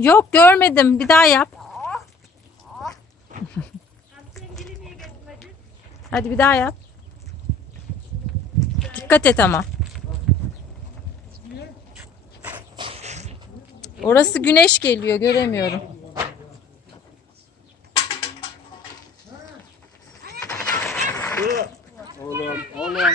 Yok görmedim. Bir daha yap. Hadi bir daha yap. Dikkat et ama. Orası güneş geliyor göremiyorum. Oğlum, oğlum.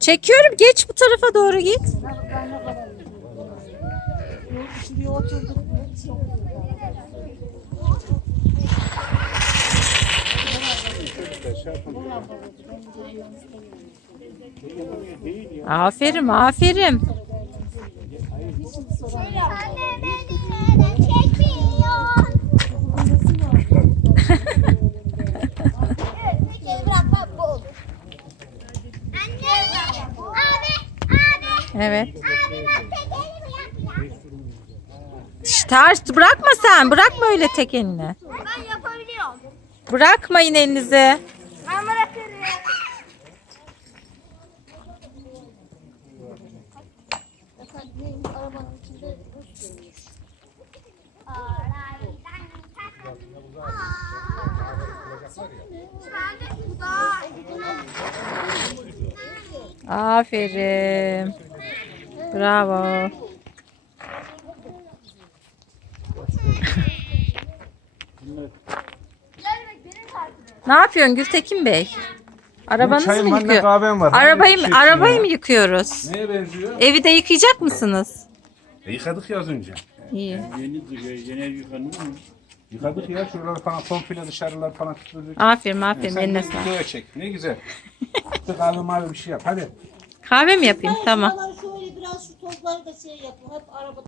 Çekiyorum. Geç bu tarafa doğru git. Aferin aferin. Anne Evet. Şş, ters bırakma sen. Bırakma öyle tek elini. Ben yapabiliyorum. Bırakmayın elinizi. Ben bırakırım. Aferin. Bravo. Ne yapıyorsun Gültekin Bey? Arabanızı Çayım mı yıkıyor? kahvem var. Arabayı mı, şey arabayı içeyim mı yıkıyoruz? ya. Neye benziyor? Evi de yıkayacak mısınız? E, yıkadık ya az önce. İyi. Yeni duruyor, yeni ev yıkanıyor mu? Yıkadık ya şuraları falan komple dışarılar falan tutulduk. Aferin aferin Sen eline de sağlık. Ne güzel. Bir kahve mavi bir şey yap. Hadi. Kahve mi yapayım? Tamam. Şöyle biraz şu tozları da şey yapın. Hep araba